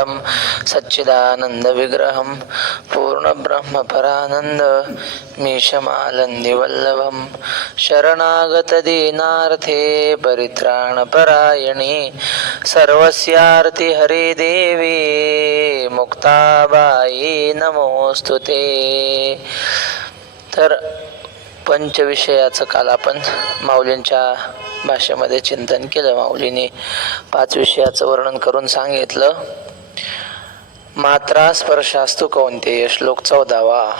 शांतं सच्चिदानन्दविग्रहं पूर्णब्रह्मपरानन्द मीशमालन्दिवल्लभं शरणागतदीनार्थे परित्राणपरायणे सर्वस्यार्तिहरे देवी मुक्ताबाई नमोस्तुते. तर पंचविषयाचं काल आपण माऊलींच्या भाषेमध्ये चिंतन केलं. माऊलींनी 5 विषयाचं वर्णन करून सांगितलं. मात्रा स्पर्शास्तु कौंतेय श्लोक 14वा.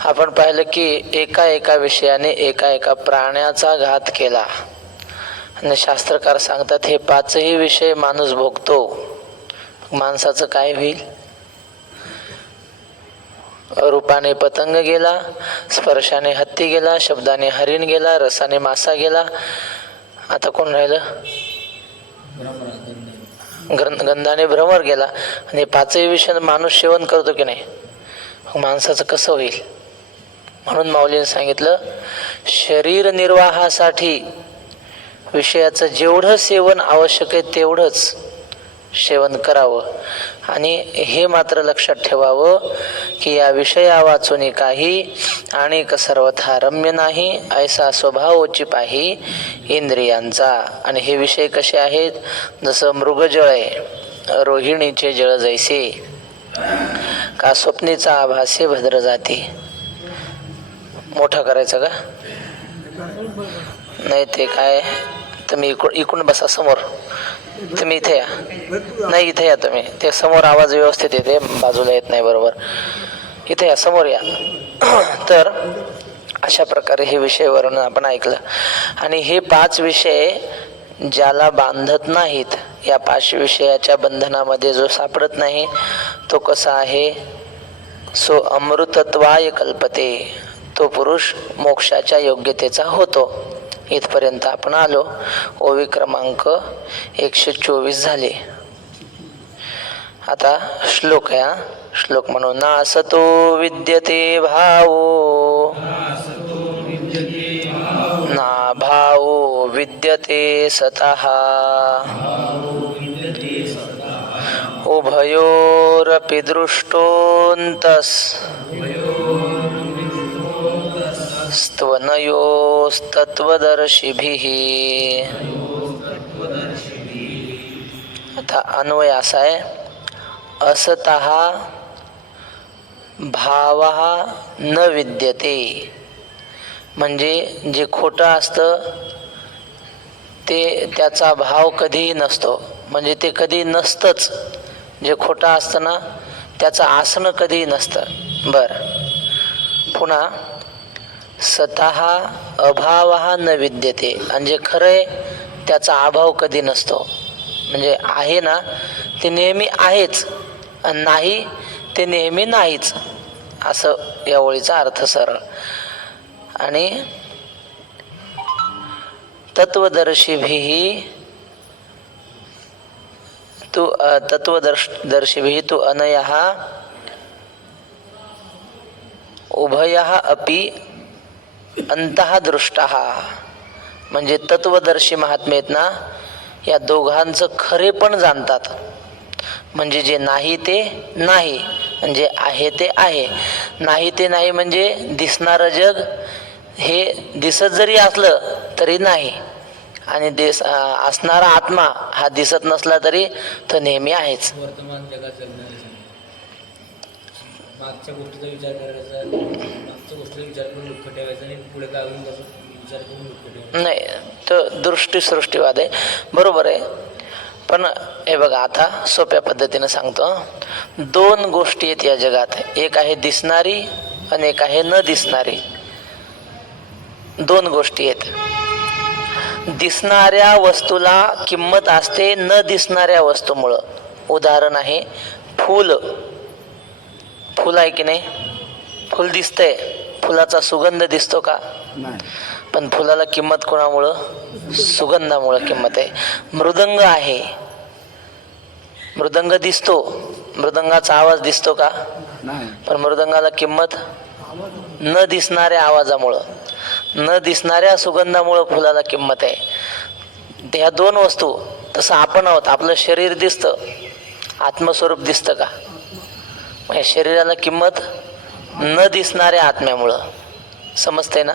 आपण पाहिलं की एका विषयाने एका प्राण्याचा घात केला आणि शास्त्रकार सांगतात हे 5ही विषय माणूस भोगतो. माणसाचं काय होईल? रूपाने पतंग गेला, स्पर्शाने हत्ती गेला, शब्दाने हरिण गेला, रसाने मासा गेला. आता कोण राहिलं? गंधाने भ्रमर गेला. आणि 5ही विषय माणूस सेवन करतो की नाही, माणसाचं कसं होईल? म्हणून माऊलीने सांगितलं शरीर निर्वाहासाठी विषयाचं जेवढं सेवन आवश्यक आहे तेवढंच सेवन करावं. आणि हे मात्र लक्षात ठेवावं की या विषया वाचून काही आणि सर्वथा रम्य नाही ऐसा स्वभावोची पाही इंद्रियांचा. आणि हे विषय कसे आहेत? जसं मृगजळ आहे, रोहिणीचे जळ जैसे का स्वप्नीचा आभासे भद्र जाती. मोठा करायचा का नाही? ते काय, तुम्ही इकडून बसा समोर, तुम्ही इथे या. नाही इथे या तुम्ही, ते समोर आवाज व्यवस्थित येते, बाजूला येत नाही बरोबर. इथे या, समोर या. तर अशा प्रकारे हे विषय वर्णन आपण ऐकलं. आणि हे 5 विषय ज्याला बांधत नाहीत, या 5 विषयाच्या बंधनामध्ये जो सापडत नाही तो कसा आहे? सो अमृतत्वाय कल्पते, तो पुरुष मोक्षाच्या योग्यतेचा होतो. इथपर्यंत आपण आलो. ओवी क्रमांक 124 झाले. आता श्लोक आहे. श्लोक म्हणून नासतो विद्यते भावो ना भावो विद्यते सतः उभयोरपि दृष्टोऽन्तस् स्त्वनयोस्तत्वदर्शिभिः. आता अन्वय असा आहे, असतः भावः न विद्यते. म्हणजे जे खोटं असतं ते त्याचा भाव कधीही नसतो. म्हणजे ते कधी नसतंच. जे खोटं असतं ना त्याचं असणं कधीही नसतं. बरं, पुन्हा सतः अभावः न विद्यते. आणि जे खरं आहे त्याचा अभाव कधी नसतो. म्हणजे आहे ना ते नेहमी आहेच, आणि नाही ते नेहमी नाहीच, असं या ओळीचा अर्थ सरळ. आणि तत्वदर्शिभिः तू अनयः उभयः अपि अंतः दृष्टः. म्हणजे तत्वदर्शी महात्मेत ना या दोघांचं खरे पण जाणतात. म्हणजे जे नाही ते नाही, म्हणजे आहे ते आहे. नाही ते नाही म्हणजे दिसणारं जग हे दिसत जरी असलं तरी नाही, आणि असणारा आत्मा हा दिसत नसला तरी तो नेहमी आहेच. वर्तमान जगात मागच्या गोष्टीचा विचार करायचा, मागच्या गोष्टीचा विचार करून दुःख ठेवायचं आणि पुढे काय होईल त्याचा विचार करून दुःख ठेवायचं नाही. तर दृष्टीसृष्टीवाद आहे, बरोबर आहे. पण हे बघा, आता सोप्या पद्धतीनं सांगतो. 2 गोष्टी आहेत या जगात. एक आहे दिसणारी आणि एक आहे न दिसणारी. 2 गोष्टी आहेत. दिसणाऱ्या वस्तूला किंमत असते न दिसणाऱ्या वस्तूमुळं. उदाहरण आहे फूल. फुल आहे की नाही? फुल दिसतंय, फुलाचा सुगंध दिसतो का? पण फुलाला किंमत कोणामुळं? सुगंधामुळं किंमत आहे. मृदंग आहे, मृदंग दिसतो, मृदंगाचा आवाज दिसतो का? पण मृदंगाला किंमत न दिसणाऱ्या आवाजामुळं, न दिसणाऱ्या सुगंधामुळं फुलाला किंमत आहे. ह्या 2 वस्तू. तसं आपण आहोत, आपलं शरीर दिसतं, आत्मस्वरूप दिसतं का? म्हणजे शरीराला किंमत न दिसणाऱ्या आत्म्यामुळं. समजते ना?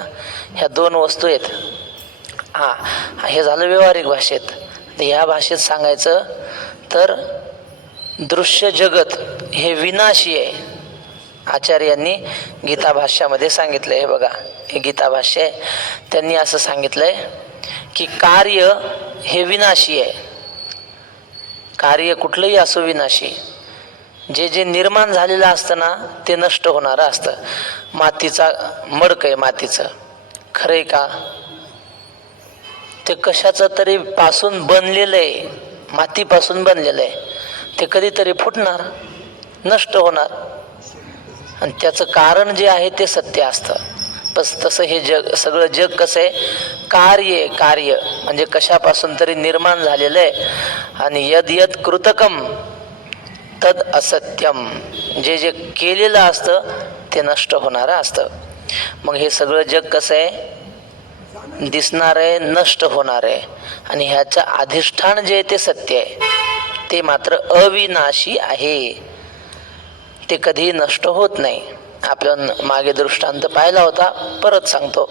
ह्या दोन वस्तू आहेत. हे झालं व्यवहारिक भाषेत. ह्या भाषेत सांगायचं तर दृश्य जगत हे विनाशी आहे. आचार्यांनी गीता भाष्यामध्ये सांगितलं आहे. बघा, हे गीता भाष्य आहे. त्यांनी असं सांगितलंय की कार्य हे विनाशी आहे. कार्य कुठलंही असो विनाशी. जे जे निर्माण झालेलं असतं ना ते नष्ट होणारं असतं. मातीचा मडक आहे, मातीचं खरंय का? ते कशाचं तरी पासून बनलेलं आहे, मातीपासून बनलेलं आहे. ते कधीतरी फुटणार, नष्ट होणार. आणि त्याचं कारण जे आहे ते सत्य असतं. बस तसं हे जग, सगळं जग कसं आहे? कार्य. कार्य म्हणजे कशापासून तरी निर्माण झालेलं आहे. आणि यद यद कृतकम तद असत्यम. जे जे केलेलं असतं ते नष्ट होणारं असतं. मग हे सगळं जग कसं आहे? दिसणार आहे, नष्ट होणार आहे. आणि ह्याचं अधिष्ठान जे आहे ते सत्य आहे. ते मात्र अविनाशी आहे. ते कधी नष्ट होत नाही. आपण मागे दृष्टांत पाहिला होता, परत सांगतो.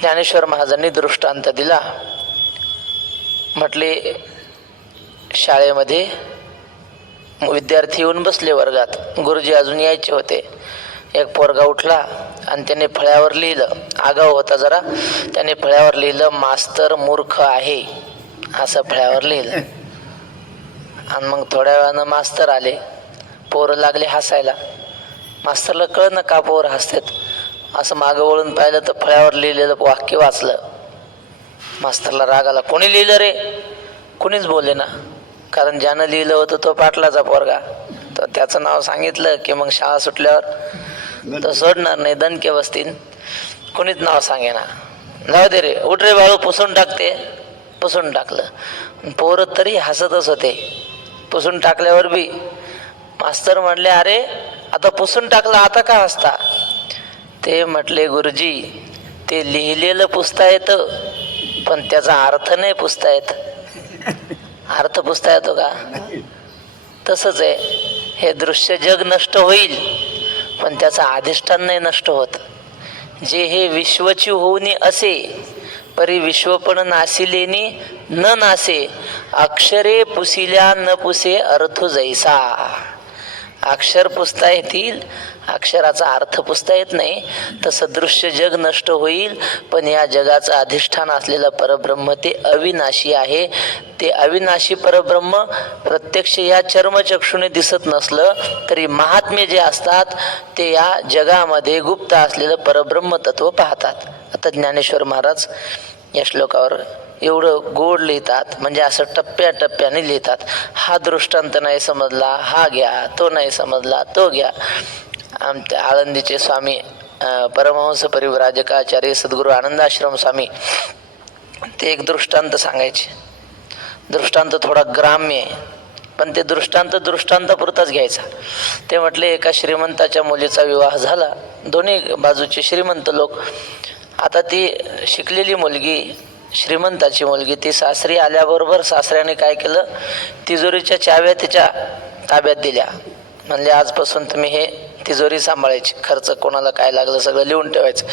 ज्ञानेश्वर महाराजांनी दृष्टांत दिला. म्हटले, शाळेमध्ये विद्यार्थी येऊन बसले वर्गात. गुरुजी अजून यायचे होते. एक पोरगा उठला आणि त्याने फळ्यावर लिहिलं. आगाऊ होता जरा. त्याने फळ्यावर लिहिलं, मास्तर मूर्ख आहे, असं फळ्यावर लिहिलं. आणि मग थोड्या वेळानं मास्तर आले. पोरं लागले हसायला. मास्तरला कळ ना का पोरं हसतात. असं मागं वळून पाहिलं तर फळ्यावर लिहिलेलं वाक्य वाचलं. मास्तरला राग आला. कोणी लिहिलं रे? कोणीच बोलले ना. कारण ज्यानं लिहिलं होतं तो पाटलाचा पोरगा. तर त्याचं नाव सांगितलं की मग शाळा सुटल्यावर तर सोडणार नाही, दणके बसतील. कोणीच नाव सांगेना. जाऊ दे रे, उठ रे बाळू, पुसून टाकते. पुसून टाकलं. पोरं तरी हसतच होते. पुसून टाकल्यावर बी मास्तर म्हणले, अरे आता पुसून टाकलं, आता का हसता? ते म्हटले, गुरुजी ते लिहिलेलं पुसता येतं पण त्याचा अर्थ नाही पुसता येत. अर्थ पुसता येतो का? तसंच आहे. हे दृश्य जग नष्ट होईल पण त्याचं अधिष्ठान नाही नष्ट होत. जे हे विश्वची होऊनी असे परी विश्व पण नासिलेनी न नासे. अक्षरे पुसिल्या न पुसे अर्थ जैसा. अक्षर पुसता येतील, अक्षराचा अर्थ पुसता येत नाही. तसं दृश्य जग नष्ट होईल पण या जगाचं अधिष्ठान असलेलं परब्रह्म ते अविनाशी आहे. ते अविनाशी परब्रह्म प्रत्यक्ष या चर्मचक्षुने दिसत नसलं तरी महात्मे जे असतात ते या जगामध्ये गुप्त असलेलं परब्रह्म तत्व पाहतात. आता ज्ञानेश्वर महाराज या श्लोकावर एवढं गोड लिहितात, म्हणजे असं टप्प्याटप्प्याने लिहितात. हा दृष्टांत नाही समजला, हा घ्या. तो नाही समजला, तो घ्या. आमच्या आळंदीचे स्वामी परमहंस परिव्राजकाचार्य सद्गुरू आनंदाश्रम स्वामी ते एक दृष्टांत सांगायचे. दृष्टांत थोडा ग्राम्य आहे पण ते दृष्टांतापुरताच घ्यायचा. ते म्हटले, एका श्रीमंताच्या मुलीचा विवाह झाला. दोन्ही बाजूचे श्रीमंत लोक. आता ती शिकलेली मुलगी, श्रीमंताची मुलगी, ती सासरी आल्याबरोबर सासऱ्याने काय केलं, तिजोरीच्या चाव्या तिच्या ताब्यात दिल्या. म्हणले, आजपासून तुम्ही हे तिजोरी सांभाळायची, खर्च कोणाला काय लागलं सगळं लिहून ठेवायचं.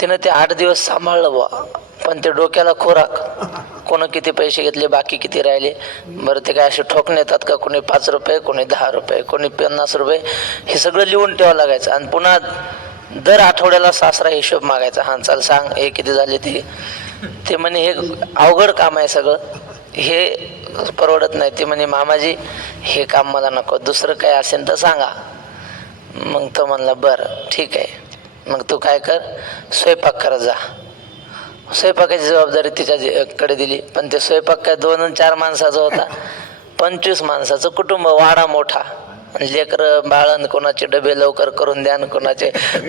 तिनं ते 8 दिवस सांभाळलं बुवा. पण ते डोक्याला खोराक, कोण किती पैसे घेतले, बाकी किती राहिले. बरं, ते काय असे ठोकणे येतात का? कोणी 5 रुपये, कोणी 10 रुपये, कोणी 50 रुपये, हे सगळं लिहून ठेवावं लागायचं. आणि पुन्हा दर आठवड्याला सासरा हिशोब मागायचा. हां चल सांग, हे किती झाले ते म्हणे हे अवघड काम आहे सगळं, हे परवडत नाही. ते म्हणे, मामाजी हे काम मला नको, दुसरं काय असेल तर सांगा. मग तो म्हणला, बरं ठीक आहे, मग तू काय कर, स्वयंपाक करत जा. स्वयंपाकाची जबाबदारी तिच्याकडे दिली. पण ते स्वयंपाक काय 2 आणि 4 माणसाचा होता. 25 माणसाचं कुटुंब, वाडा मोठा. लेकरं बाळण, कोणाचे डबे लवकर करून द्या,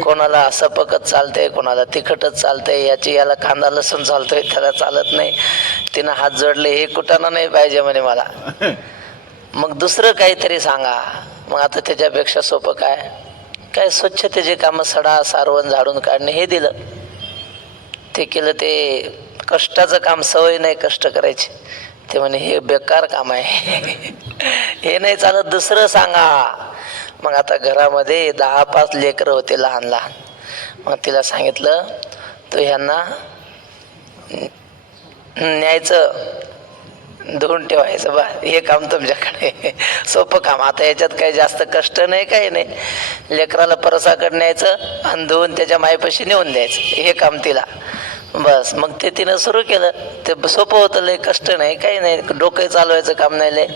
कोणाला सपकच चालतंय, कोणाला तिखटच चालतंय, याला कांदा लसूण चालतोय, त्याला चालत नाही. तिनं हात जोडले, हे कुटाणा नाही पाहिजे म्हणे मला. मग दुसरं काहीतरी सांगा. मग आता त्याच्यापेक्षा सोपं काय स्वच्छतेचे कामं, सडा सारवण झाडून काढणे, हे दिलं. ते केलं. ते कष्टाचं काम, सवय नाही कष्ट करायची. ते म्हणे हे बेकार काम आहे, हे नाही चालत, दुसरं सांगा. मग आता घरामध्ये 10-5 लेकरं होते लहान लहान. मग तिला सांगितलं तो ह्यांना न्यायचं, धुवून ठेवायचं, बा हे काम तुमच्याकडे. सोपं काम. आता याच्यात काही जास्त कष्ट नाही, काही नाही. लेकराला परसाकडे न्यायचं आणि धुवून त्याच्या मायपाशी नेऊन द्यायचं, हे काम तिला. बस मग ते तिनं सुरू केलं. ते सोपं होतं, लय कष्ट नाही, काही नाही, डोकं चालवायचं काम नाही लय.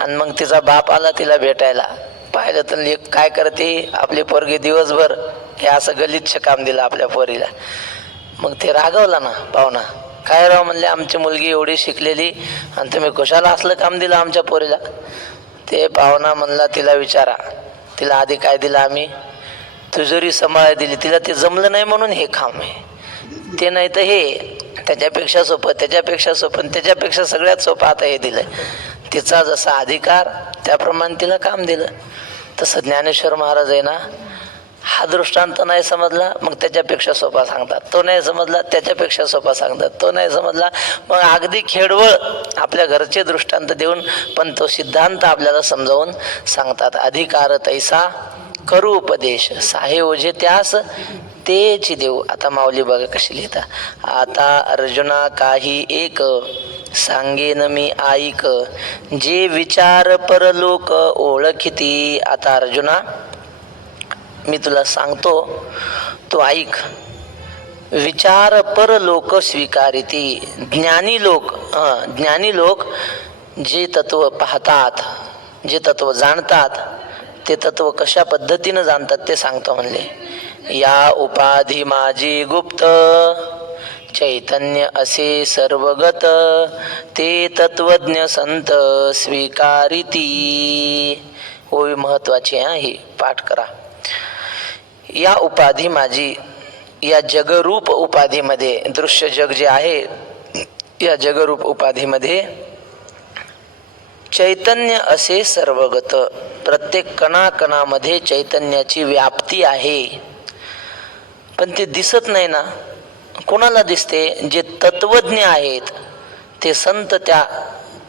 आणि मग तिचा बाप आला तिला भेटायला. पाहिलं तर लेक काय करते आपली पोरगी दिवसभर, हे असं गलिच्छ काम दिलं आपल्या पोरीला. मग ते रागवला ना पाहुणा. काय राव म्हणले, आमची मुलगी एवढी शिकलेली आणि तुम्ही कशाला असलं काम दिलं आमच्या पोरीला. ते पाहुणा म्हणला तिला विचारा. तिला आधी काय दिलं आम्ही, तुझोरी सांभाळायला दिली. तिला ते जमलं नाही म्हणून हे काम आहे, ते नाही तर हे त्याच्यापेक्षा सोपं, त्याच्यापेक्षा सोपं, त्याच्यापेक्षा सगळ्यात सोपं आता हे दिलं. तिचा जसा अधिकार त्याप्रमाणे तिला काम दिलं. तसं ज्ञानेश्वर महाराज आहे ना, हा दृष्टांत नाही समजला मग त्याच्यापेक्षा सोपा सांगतात, तो नाही समजला त्याच्यापेक्षा सोपा सांगतात, तो नाही समजला मग अगदी खेडवळ आपल्या घरचे दृष्टांत देऊन पण तो सिद्धांत आपल्याला समजावून सांगतात. अधिकार तैसा करू उपदेश, साहे ओझे त्यास तेची देऊ. आता माऊली बघा कशी लिहिता. आता अर्जुना काही एक सांगेन मी ऐक, जे विचार परलोक ओळखिती. आता अर्जुना मी तुला सांगतो, तू ऐक. विचार परलोक स्वीकारिती. ज्ञानी लोक जे तत्व पाहतात, जे तत्व जाणतात, ते तत्व कशा पद्धतीनं जाणतात ते सांगतो म्हणले. या उपाधी माझी गुप्त, चैतन्य असे सर्वगत, ते तत्वज्ञ संत स्वीकारिती. ओवी महत्वाची आहे ही, पाठ करा. या उपाधी माझी, या जगरूप उपाधीमध्ये, दृश्य जग जे आहे या जगरूप उपाधीमध्ये चैतन्य असे सर्वगत, प्रत्येक कणाकणामध्ये चैतन्याची व्याप्ती आहे. पण ते दिसत नाही ना. कोणाला दिसते? जे तत्वज्ञ आहेत ते संत त्या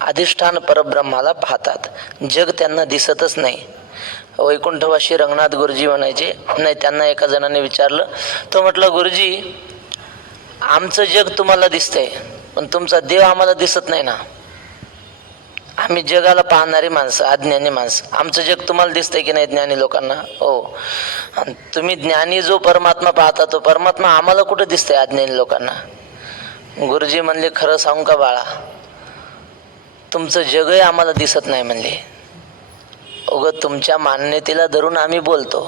अधिष्ठान परब्रह्माला पाहतात. जग त्यांना दिसतच नाही. वैकुंठवासी रंगनाथ गुरुजी म्हणायचे नाही, त्यांना एका जणाने विचारलं. तो म्हटलं, गुरुजी आमचं जग तुम्हाला दिसतंय पण तुमचा देव आम्हाला दिसत नाही ना. आम्ही जगाला पाहणारी माणसं, अज्ञानी माणसं, आमचं जग तुम्हाला दिसतंय की नाही ज्ञानी लोकांना? हो. आणि तुम्ही ज्ञानी जो परमात्मा पाहता तो परमात्मा आम्हाला कुठं दिसतंय अज्ञानी लोकांना? गुरुजी म्हणले, खरं सांगू का बाळा, तुमचं जगही आम्हाला दिसत नाही म्हणले. उगत तुमच्या मान्यतेला धरून आम्ही बोलतो.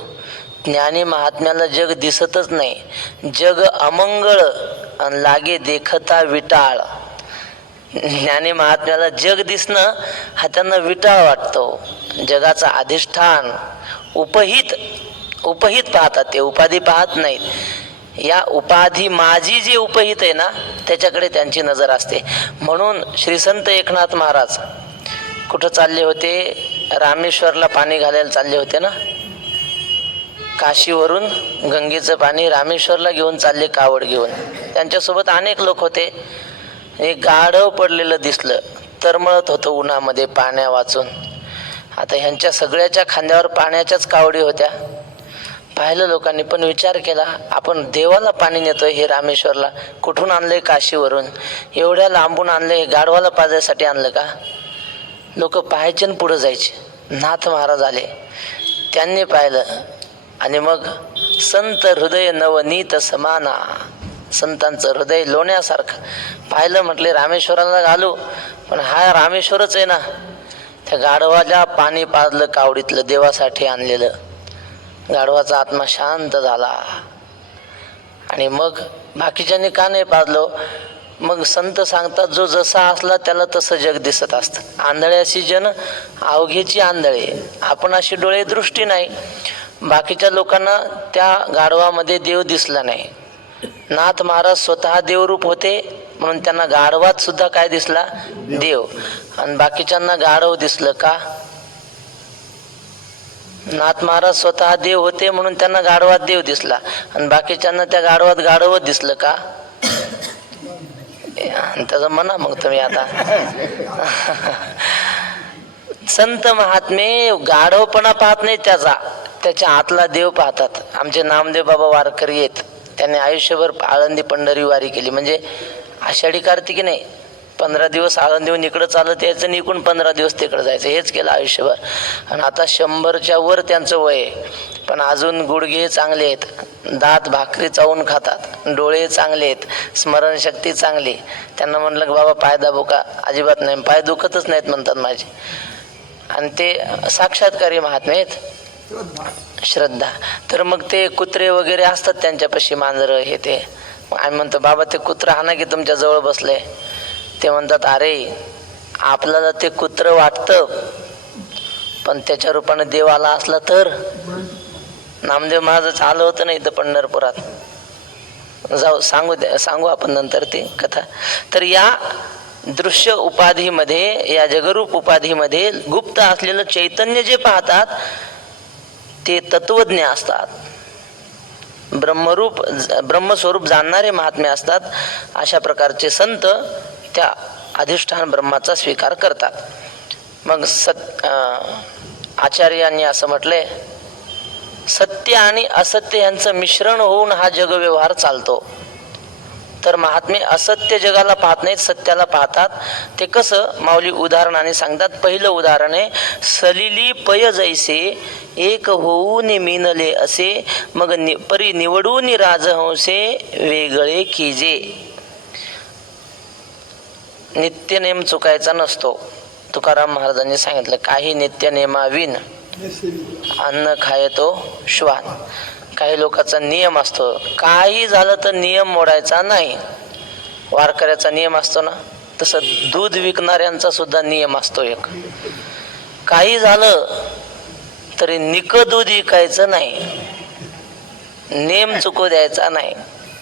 ज्ञानी महात्म्याला जग दिसतच नाही. जग अमंगळ आणि लागे देखता विटाळ. ज्ञानी महात्म्याला जग दिसणं हा त्यांना विटाळ वाटतो. जगाचा अधिष्ठान उपहित पाहतात ते, उपाधी पाहत नाहीत. या उपाधी माझी जे उपहित आहे ना त्याच्याकडे त्यांची नजर असते. म्हणून श्री संत एकनाथ महाराज कुठं चालले होते? रामेश्वरला पाणी घालायला चालले होते ना. काशीवरून गंगेचं पाणी रामेश्वरला घेऊन चालले, कावड घेऊन. त्यांच्यासोबत अनेक लोक होते. एक गाढव पडलेलं दिसलं, तरमळत होतं उन्हामध्ये पाण्या वाचून. आता ह्यांच्या सगळ्याच्या खांद्यावर पाण्याच्याच कावडी होत्या. पाहिलं लोकांनी, पण विचार केला, आपण देवाला पाणी नेतोय हे रामेश्वरला, कुठून आणलंय? काशीवरून. एवढ्या लांबून आणलंय, गाढवाला पाजायसाठी आणलं का? लोक पाहायचे आणि पुढे जायचे. नाथ महाराज आले, त्यांनी पाहिलं आणि मग संत हृदय नवनीत समाना, संतांचं हृदय लोण्यासारखं पाहिलं. म्हटले रामेश्वराला घालू, पण हा रामेश्वरच आहे ना. त्या गाढवाला पाणी पाजलं कावडीतलं, देवासाठी आणलेलं. गाढवाचा आत्मा शांत झाला. आणि मग बाकीच्यांनी का नाही पाजलो? मग संत सांगतात, जो जसा असला त्याला तसं जग दिसत असतं. आंधळ्याची जन अवघेची आंधळे, आपण अशी डोळे दृष्टी नाही. बाकीच्या लोकांना त्या गाढवामध्ये देव दिसला नाही. नाथ महाराज स्वतः देवरूप होते म्हणून त्यांना गाढवात सुद्धा काय दिसला? देव. आणि बाकीच्यांना गाढव दिसलं का? नाथ महाराज स्वतः देव होते म्हणून त्यांना गाढवात देव दिसला आणि बाकीच्यांना त्या गाढवात गाढवच दिसलं का? आणि त्याचं म्हणा मग तुम्ही आता. संत महात्मे गाढवपणा पाहत नाही त्याच्या आतला देव पाहतात. आमचे नामदेव बाबा वारकरी आहेत, त्यांनी आयुष्यभर आळंदी पंढरी वारी केली. म्हणजे आषाढी कार्तिकी नाही, 15 दिवस आळंदीहून इकडं चालत यायचं आणि इकडून 15 दिवस तिकडं जायचं, हेच केलं आयुष्यभर. आणि आता 100च्या वर त्यांचं वय आहे, पण अजून गुडघे चांगले आहेत, दात भाकरी चावून खातात, डोळे चांगले आहेत, स्मरणशक्ती चांगली. त्यांना म्हणलं की बाबा पाय दाबू का? अजिबात नाही, पाय दुखतच नाहीत म्हणतात माझे. आणि ते साक्षात्कारी महात्मे आहेत, श्रद्धा. तर मग ते कुत्रे वगैरे असतात त्यांच्यापाशी, मांजरं हे ते. मग आम्ही म्हणतो बाबा ते कुत्रं हा ना की तुमच्या जवळ बसले. ते म्हणतात अरे आपल्याला ते कुत्रं वाटतं, पण त्याच्या रूपानं देव आला असला तर. नामदेव महाराज आलं होतं ना इथं पंढरपुरात, सांगू आपण नंतर ती कथा. तर या दृश्य उपाधीमध्ये, या जगरूप उपाधीमध्ये गुप्त असलेलं चैतन्य जे पाहतात ते तत्वज्ञ असतात, ब्रह्मस्वरूप जाणणारे महात्मे असतात. अशा प्रकारचे संत त्या अधिष्ठान ब्रह्माचा स्वीकार करतात. मग आचार्यांनी असं म्हटलंय, सत्य आणि असत्य यांचं मिश्रण होऊन हा जगव्यवहार चालतो. तर महात्मे असत्य जगाला पाहत नाहीत, सत्याला पाहतात. ते कसं माऊली उदाहरणाने सांगतात. पहिलं उदाहरण आहे, सलिली पय जैसे एक होऊन मिनले असे, मग परी निवडून राजहंसे वेगळे कीजे. नित्यनेम चुकायचा नसतो. तुकाराम महाराजांनी सांगितलं, काही नित्यनेमाविन अन्न खायतो श्वान. काही लोकांचा नियम असतो, काही झालं तर नियम मोडायचा नाही. वारकऱ्याचा नियम असतो ना, तसं दूध विकणाऱ्यांचा सुद्धा नियम असतो एक. काही झालं तरी निक दूध विकायचं नाही, नेम चुकू द्यायचा नाही,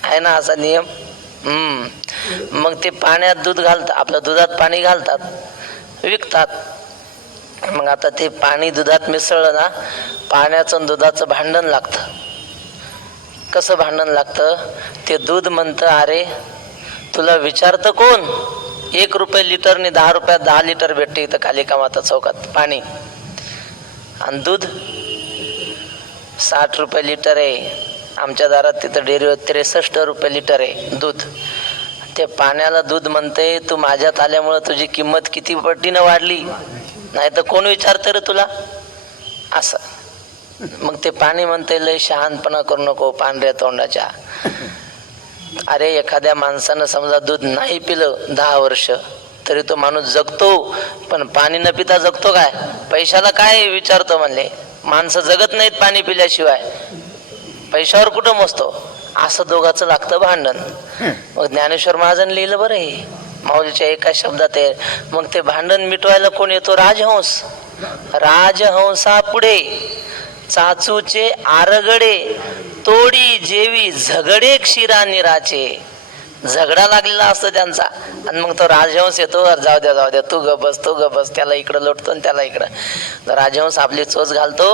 आहे ना असा नियम. मग ते पाण्यात दूध घालतात, आपल्या दुधात पाणी घालतात, विकतात. मग आता ते पाणी दुधात मिसळलं ना, पाण्याचं दुधाचं भांडण लागतं. कसं भांडण लागतं? ते दूध म्हणतं अरे तुला विचारतं कोण? 1 रुपये लिटरने 10 रुपयात 10 लिटर भेटते इथं कालिका माता चौकात पाणी. आणि दूध 60 रुपये लिटर आहे. आमच्या दारात तिथं डेअरीवर 63 रुपये लिटर आहे दूध. ते पाण्याला दूध म्हणते तू माझ्यात आल्यामुळं तुझी किंमत किती पटीनं वाढली, नाही तर कोण विचारतं रे तुला असं. मग ते पाणी म्हणते लय शहाणपणा करू नको पांढऱ्या तोंडाच्या. अरे एखाद्या माणसानं समजा दूध नाही पिलं 10 वर्ष तरी तो माणूस जगतो, पण पाणी न पिता जगतो काय? पैशाला काय विचारतो म्हणले, माणसं जगत नाहीत पाणी पिल्याशिवाय, पैशावर कुठं मोजतो. असं दोघांचं लागतं भांडण. मग ज्ञानेश्वर महाराजांनी लिहिलं बरं हे माऊलीच्या एका शब्दात आहे. मग ते भांडण मिटवायला कोण येतो? राजहंस. राजहंसा पुढे चाचूचे आरगडे, तोडी जेवी झगडे क्षीरा निराचे. झगडा लागलेला असतो त्यांचा, आणि मग तो राजहंस येतो, जाऊ द्या तू ग बस, त्याला इकडं लोटतो आणि त्याला इकडं. राजहंस आपली चोच घालतो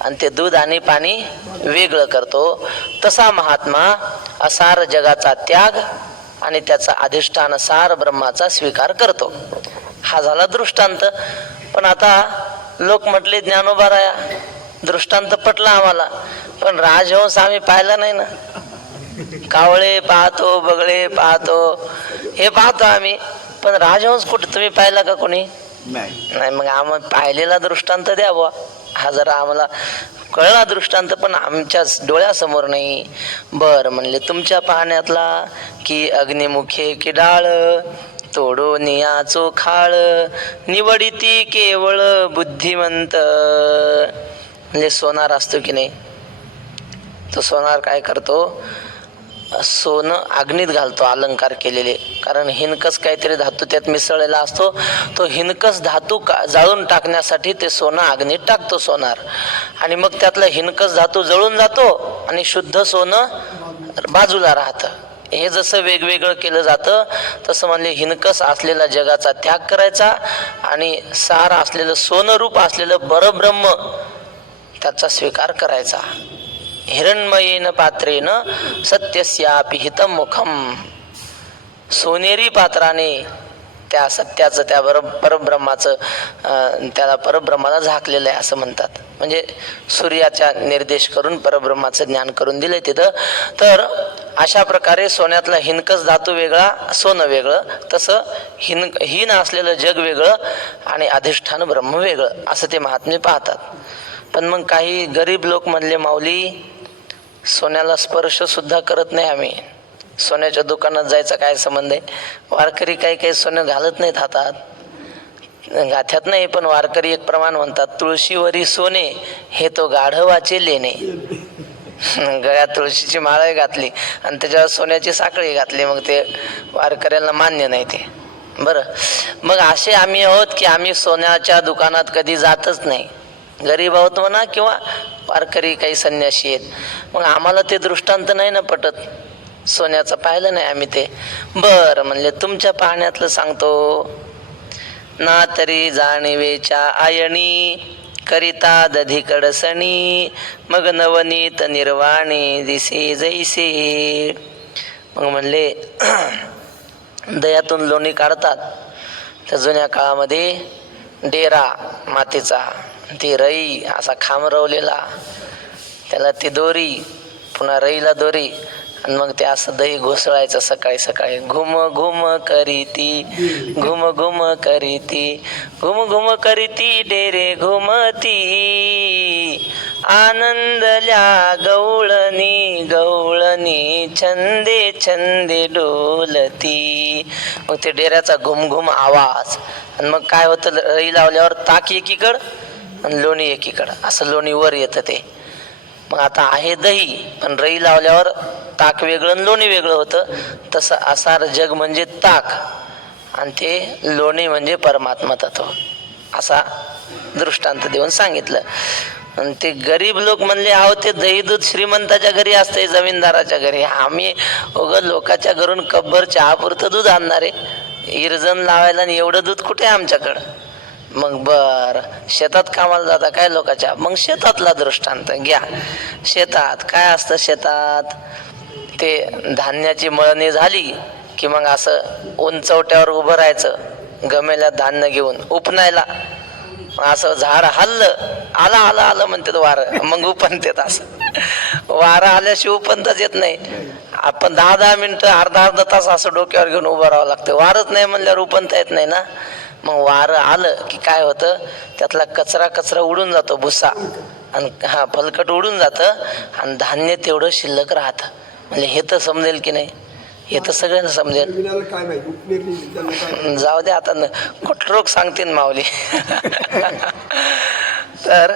आणि ते दूध आणि पाणी वेगळं करतो. तसा महात्मा असार जगाचा त्याग आणि त्याचा अधिष्ठान सार ब्रह्माचा स्वीकार करतो. हा झाला दृष्टांत. पण आता लोक म्हटले ज्ञानोबा राया दृष्टांत पटला आम्हाला, पण राजहंस आम्ही पाहिला नाही ना. कावळे पाहतो, बगळे पाहतो, हे पाहतो आम्ही, पण राजहंस कुठे तुम्ही पाहिला का कोणी? नाही. मग आम्हाला पाहिलेला दृष्टांत द्या बुवा. हा जरा आम्हाला कळला दृष्टांत, पण आमच्या डोळ्यासमोर नाही. बर म्हणले तुमच्या पाहण्यातला की अग्निमुखे की डाळ, तोडो नियाचो खाळ, निवडिती केवळ बुद्धिमंत. म्हणजे सोनार असतो की नाही, तो सोनार काय करतो? सोनं अग्नीत घालतो अलंकार केलेले, कारण हिनकस काहीतरी धातू त्यात मिसळलेला असतो. तो हिनकस धातू जाळून टाकण्यासाठी ते सोनं अग्नीत टाकतो सोनार, आणि मग त्यातला हिनकस धातू जळून जातो आणि शुद्ध सोनं बाजूला राहतं. हे जसं वेगवेगळं केलं जातं तसं म्हणले हिनकस असलेला जगाचा त्याग करायचा आणि सार असलेलं सोनरूप असलेलं परब्रह्म त्याचा स्वीकार करायचा. हिरण्मयेन पात्रेन सत्यस्यापि हितम मुखम. सोनेरी पात्राने त्या सत्याचं, त्या परब्रह्माचं, त्याला परब्रह्माला झाकलेलं आहे असं म्हणतात. म्हणजे सूर्याचा निर्देश करून परब्रह्माचं ज्ञान करून दिलंय तिथं. तर अशा प्रकारे सोन्यातला हिनकस धातू वेगळा, सोनं वेगळं, तसं हीन असलेलं जग वेगळं आणि अधिष्ठान ब्रह्म वेगळं असं ते महात्मे पाहतात. पण मग काही गरीब लोक म्हणले, माऊली सोन्याला स्पर्श सुद्धा करत नाही आम्ही, सोन्याच्या दुकानात जायचा काय संबंध आहे? वारकरी काही सोनं घालत नाहीत हातात, गाथ्यात नाही, पण वारकरी एक प्रमाण म्हणतात, तुळशीवरी सोने हे तो गाढवाचे लेणे. गळ्यात तुळशीची माळही घातली आणि त्याच्यावर सोन्याची साखळी घातली, मग ते वारकऱ्याला मान्य नाही ते. बरं, मग असे आम्ही आहोत की आम्ही सोन्याच्या दुकानात कधी जातच नाही, गरीब आहोत म्हणा किंवा वारकरी काही संन्यासी आहेत. मग आम्हाला ते दृष्टांत नाही ना पटत, सोन्याचं पाहिलं नाही आम्ही ते. बरं म्हणले, तुमच्या पाहण्यातलं सांगतो ना. तरी जाणीवेच्या आयणी करिता दधी कडसणी, मग नवनीत निर्वाणी दिसे जैसे. मग म्हणले दह्यातून लोणी काढतात. त्या जुन्या काळामध्ये डेरा मातीचा, ती रई असा खांबरवलेला, त्याला ती दोरी, पुन्हा रईला दोरी, आणि मग ते असं दही घुसळायचं सकाळी सकाळी. घुम घुम करीती, घुम घुम करीती, घुम घुम करीती डेरे घुमती, आनंदल्या गवळणी गवळणी, छंदे छंदे डोलती. मग ते डेऱ्याचा घुम घुम आवाज. आणि मग काय होतं, रई लावल्यावर ताक एकीकडं आणि लोणी एकीकडं, असं लोणी वर येतं ते. मग आता आहे दही, पण रई लावल्यावर ताक वेगळं आणि लोणी वेगळं होतं. तसं असार जग म्हणजे ताक आणि ते लोणी म्हणजे परमात्मा तत्व, असा दृष्टांत देऊन सांगितलं. आणि ते गरीब लोक म्हणले, अहो ते दही दूध श्रीमंताच्या घरी असते, जमीनदाराच्या घरी. आम्ही लोकांच्या घरून कब्बर चहापुरतं दूध आणणारे, इरजण लावायला आणि एवढं दूध कुठे आमच्याकडं? मग बर, शेतात कामाला जाता काय लोकांच्या? मग शेतातला दृष्टांत घ्या. शेतात काय असतं? शेतात ते धान्याची मळणी झाली की मग असं उंचवट्यावर उभं राहायचं, गमेल्या धान्य घेऊन उपनायला. असं झाड हल्लं, आला आला आलं म्हणतात वारं, मग उपनतात. असं वारं आल्याशिवाय उपनताच येत नाही. आपण 10-10 मिनिटं, अर्धा तास असं डोक्यावर घेऊन उभं राहावं लागतं. वारच नाही म्हणल्यावर उपनता येत नाही ना. मग वारं आलं की काय होतं, त्यातला कचरा उडून जातो, भुसा आणि फलकट उडून जातं आणि धान्य तेवढं शिल्लक राहतं. म्हणजे हे तर समजेल की नाही? हे तर सगळ्यांना समजेल. जाऊ दे आता, कुठं रोग सांगतील माऊली. तर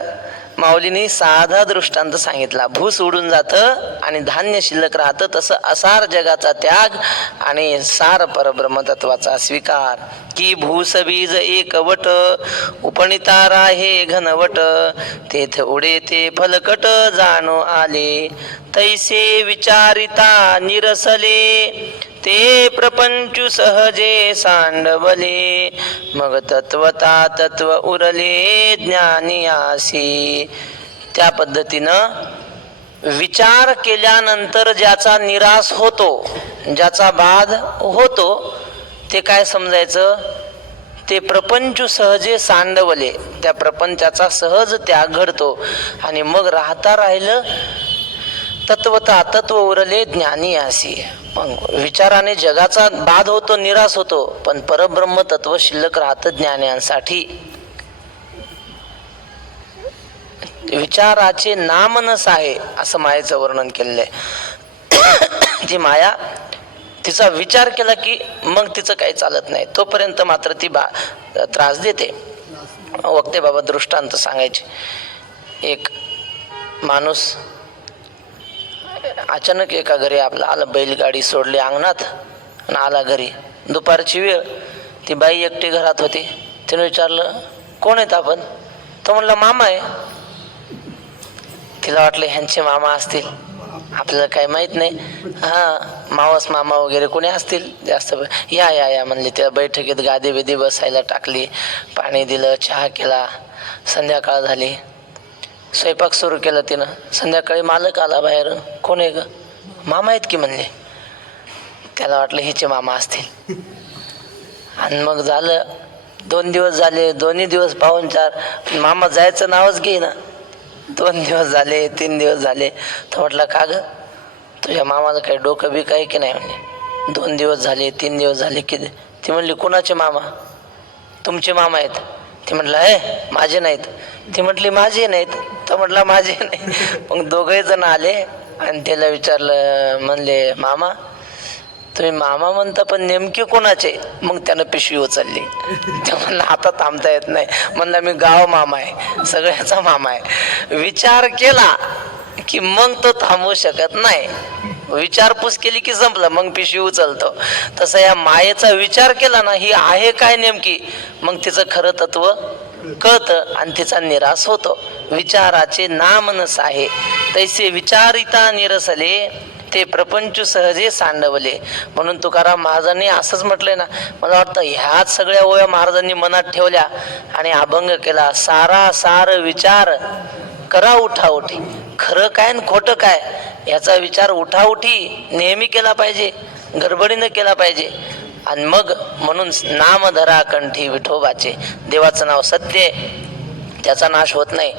माऊलींनी साधा दृष्टांत सांगितला, भूस उडून जातं आणि धान्य शिल्लक राहतं. तसं असार जगाचा त्याग आणि सार परब्रह्म तत्वाचा स्वीकार. की भूस बीज एक वट, उपणिता राहे घनवट, तेथ उडे ते फलकट जाणो आले, तैसे विचारिता निरसले, ते प्रपंचु सहजे सांडवले, मग तत्वता तत्व उरले ज्ञानी आसी. त्या पद्धतीनं विचार केल्यानंतर ज्याचा निराश होतो, ज्याचा बाध होतो, ते काय समजायचं? ते प्रपंचु सहजे सांडवले, त्या प्रपंचाचा सहज त्याग घडतो. आणि मग राहिलं तत्वता तत्व उरले ज्ञानी आसी. मग विचाराने जगाचा बाध होतो, निराश होतो, पण परब्रह्म तत्व शिल्लक राहतं ज्ञान्यांसाठी. विचाराचे नामनस आहे असं मायेचं वर्णन केलेलं आहे. ती माया, तिचा विचार केला की मग तिचं काही चालत नाही, तोपर्यंत मात्र ती त्रास देते. वक्ते बाबा दृष्टांत सांगायचे. एक माणूस अचानक एका घरी आपला आला, बैलगाडी सोडली अंगणात आणि आला घरी. दुपारची वेळ, ती बाई एकटी घरात होती. तिने विचारलं, कोण आहेत आपण? तो म्हणला, मामा आहे. तिला वाटलं ह्यांचे मामा असतील, आपल्याला काही माहित नाही. मावस मामा वगैरे कोणी असतील जास्त. या या या म्हणले. त्या बैठकीत गादी बिदी बसायला टाकली, पाणी दिलं, चहा केला. संध्याकाळ झाली, स्वयंपाक सुरू केला तिनं. संध्याकाळी मालक आला बाहेर. कोण आहे ग? मामा आहेत की म्हणले. त्याला वाटलं हिचे मामा असतील. आणि मग झालं 2 दिवस झाले, दोन्ही दिवस पाहुणचार, मामा जायचं नावच घेईना. 2 दिवस झाले, 3 दिवस झाले. तर म्हटलं का ग, तुझ्या मामाचं काही डोकं बी काय की नाही म्हणे. 2 दिवस झाले, 3 दिवस झाले की. ती म्हणली कुणाचे मामा? तुमचे मामा आहेत. ती म्हटलं माझे नाहीत. ती म्हटली माझे नाहीत. तर म्हटलं माझे नाही. मग दोघे जण आले आणि त्याला विचारलं, म्हणले मामा तुम्ही मामा म्हणता पण नेमके कोणाचे? मग त्यानं पिशवी उचलली. ते म्हणलं आता थांबता येत नाही. म्हणलं मी गाव मामा आहे, सगळ्याचा मामा आहे. विचार केला की मग तो थांबवू शकत नाही. विचारपूस केली की संपलं, मग पिशवी उचलतो. तसं या मायेचा विचार केला ना, ही आहे काय नेमकी, मग तिचं खरं तत्व कळतं आणि तिचा निराश होतो. विचाराचे नाम नस आहे, तैसे विचारिता निरसले, ते प्रपंच सहजे सांडवले. म्हणून तुकाराम महाराजांनी असंच म्हटलंय ना. मला वाटतं ह्याच सगळ्या ओव्या महाराजांनी मनात ठेवल्या आणि अभंग केला. सारा सार विचार करा उठाउठी, खरं काय आणि खोटं काय याचा विचार उठाउठी नेहमी केला पाहिजे, गडबडीनं केला पाहिजे. आणि मग म्हणून नाम धरा कंठी विठोबाचे. देवाचं नाव सत्य आहे, त्याचा नाश होत नाही.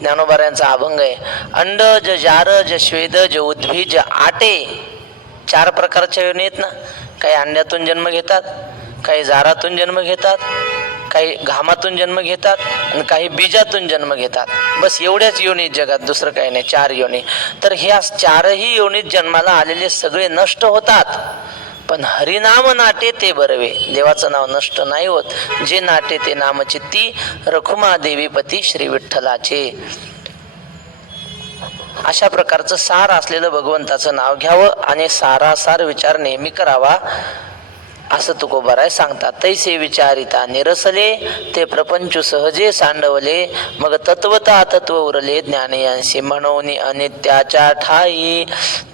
ज्ञानोबाऱ्यांचा अभंग आहे. अंडज जारज श्वेदज उद्भिज आटे. 4 प्रकारच्या योनी आहेत ना. काही अंड्यातून जन्म घेतात, काही जारातून जन्म घेतात, काही घामातून जन्म घेतात आणि काही बीजातून जन्म घेतात. बस एवढ्याच योनी जगात, दुसरं काही नाही. 4 योनी. तर ह्या 4ही योनीत जन्माला आलेले सगळे नष्ट होतात, पण हरिनाम नाटे ते बरवे. देवाचं नाव नष्ट नाही होत. जे नाटे ते नामचित्ती, रखुमा देवी पती श्री विठ्ठलाचे. अशा प्रकारचं सार असलेलं भगवंताचं नाव घ्यावं आणि सारासार विचार नेहमी करावा, असं तुकोबाराय सांगतात. तैसे विचारिता निरसले, ते प्रपंच सहजे सांडवले, मग तत्वता तत्व उरले ज्ञानयांशी. म्हणून अनित्याच्या ठाई